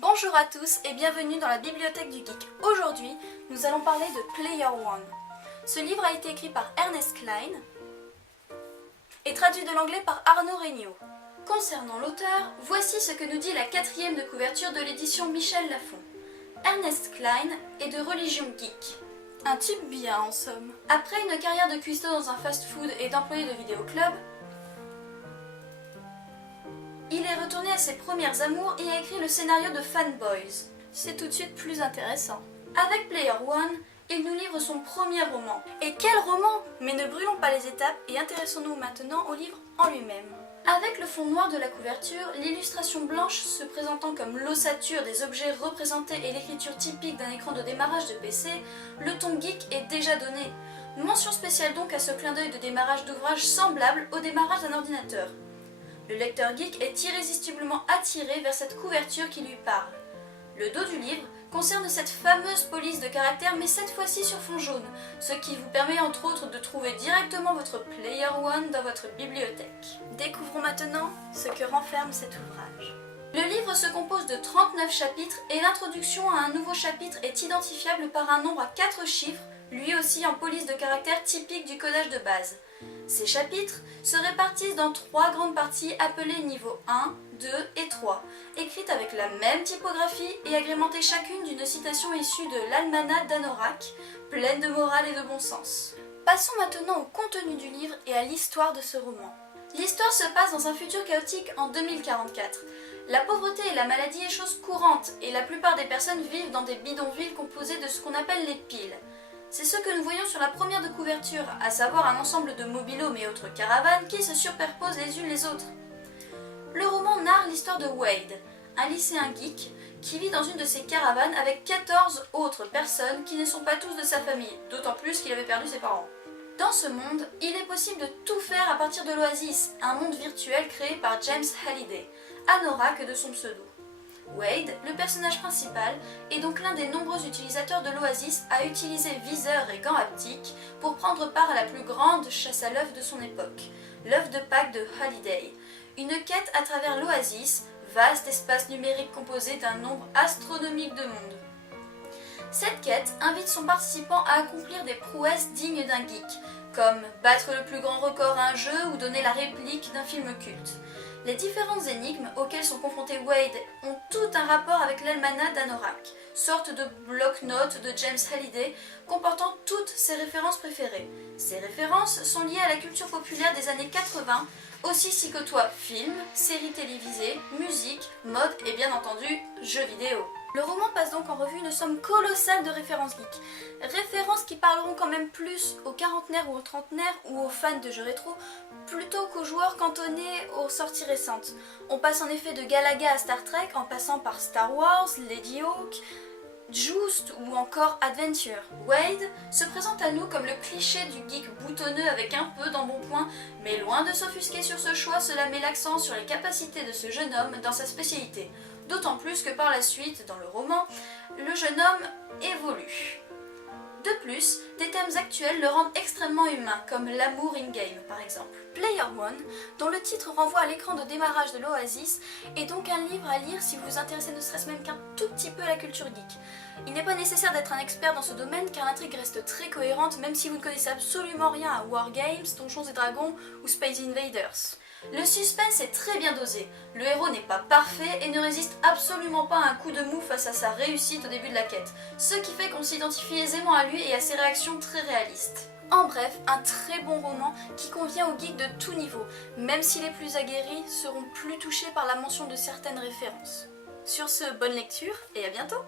Bonjour à tous et bienvenue dans la bibliothèque du geek. Aujourd'hui, nous allons parler de Player One. Ce livre a été écrit par Ernest Cline et traduit de l'anglais par Arnaud Regnault. Concernant l'auteur, voici ce que nous dit la 4e de couverture de l'édition Michel Lafon. Ernest Cline est de religion geek. Un type bien en somme. Après une carrière de cuistot dans un fast-food et d'employé de vidéoclub, il est retourné à ses premières amours et a écrit le scénario de Fanboys. C'est tout de suite plus intéressant. Avec Player One, il nous livre son premier roman. Et quel roman! Mais ne brûlons pas les étapes et intéressons-nous maintenant au livre en lui-même. Avec le fond noir de la couverture, l'illustration blanche se présentant comme l'ossature des objets représentés et l'écriture typique d'un écran de démarrage de PC, le ton geek est déjà donné. Mention spéciale donc à ce clin d'œil de démarrage d'ouvrage semblable au démarrage d'un ordinateur. Le lecteur geek est irrésistiblement attiré vers cette couverture qui lui parle. Le dos du livre concerne cette fameuse police de caractère mais cette fois-ci sur fond jaune, ce qui vous permet entre autres de trouver directement votre Player One dans votre bibliothèque. Découvrons maintenant ce que renferme cet ouvrage. Le livre se compose de 39 chapitres et l'introduction à un nouveau chapitre est identifiable par un nombre à 4 chiffres, lui aussi en police de caractère typique du codage de base. Ces chapitres se répartissent dans 3 grandes parties appelées niveau 1, 2 et 3, écrites avec la même typographie et agrémentées chacune d'une citation issue de l'Almanach d'Anorak, pleine de morale et de bon sens. Passons maintenant au contenu du livre et à l'histoire de ce roman. L'histoire se passe dans un futur chaotique en 2044. La pauvreté et la maladie est chose courante et la plupart des personnes vivent dans des bidonvilles composés de ce qu'on appelle les piles. C'est ce que nous voyons sur la première de couverture, à savoir un ensemble de mobil-homes et autres caravanes qui se superposent les unes les autres. Le roman narre l'histoire de Wade, un lycéen geek qui vit dans une de ces caravanes avec 14 autres personnes qui ne sont pas tous de sa famille, d'autant plus qu'il avait perdu ses parents. Dans ce monde, il est possible de tout faire à partir de l'Oasis, un monde virtuel créé par James Halliday, Anorak de son pseudo. Wade, le personnage principal, est donc l'un des nombreux utilisateurs de l'Oasis à utiliser viseurs et gants haptiques pour prendre part à la plus grande chasse à l'œuf de son époque, l'œuf de Pâques de Halliday, une quête à travers l'Oasis, vaste espace numérique composé d'un nombre astronomique de mondes. Cette quête invite son participant à accomplir des prouesses dignes d'un geek, comme battre le plus grand record à un jeu ou donner la réplique d'un film culte. Les différentes énigmes auxquelles sont confrontés Wade ont tout un rapport avec l'Almanach d'Anorak, sorte de bloc-notes de James Halliday comportant toutes ses références préférées. Ces références sont liées à la culture populaire des années 80, aussi s'y côtoient films, séries télévisées, musique, mode et bien entendu jeux vidéo. Le roman passe donc en revue une somme colossale de références geeks. Références qui parleront quand même plus aux quarantenaires ou aux trentenaires ou aux fans de jeux rétro plutôt qu'aux joueurs cantonnés aux sorties récentes. On passe en effet de Galaga à Star Trek en passant par Star Wars, Lady Hawk, Just ou encore Adventure. Wade se présente à nous comme le cliché du geek boutonneux avec un peu d'embonpoint, mais loin de s'offusquer sur ce choix, cela met l'accent sur les capacités de ce jeune homme dans sa spécialité. D'autant plus que par la suite, dans le roman, le jeune homme évolue. De plus, des thèmes actuels le rendent extrêmement humain, comme l'amour in-game par exemple. Player One, dont le titre renvoie à l'écran de démarrage de l'Oasis, est donc un livre à lire si vous vous intéressez ne serait-ce même qu'un tout petit peu à la culture geek. Il n'est pas nécessaire d'être un expert dans ce domaine car l'intrigue reste très cohérente même si vous ne connaissez absolument rien à Wargames, Donjons et Dragons ou Space Invaders. Le suspense est très bien dosé, le héros n'est pas parfait et ne résiste absolument pas à un coup de mou face à sa réussite au début de la quête, ce qui fait qu'on s'identifie aisément à lui et à ses réactions très réalistes. En bref, un très bon roman qui convient aux geeks de tout niveau, même si les plus aguerris seront plus touchés par la mention de certaines références. Sur ce, bonne lecture et à bientôt!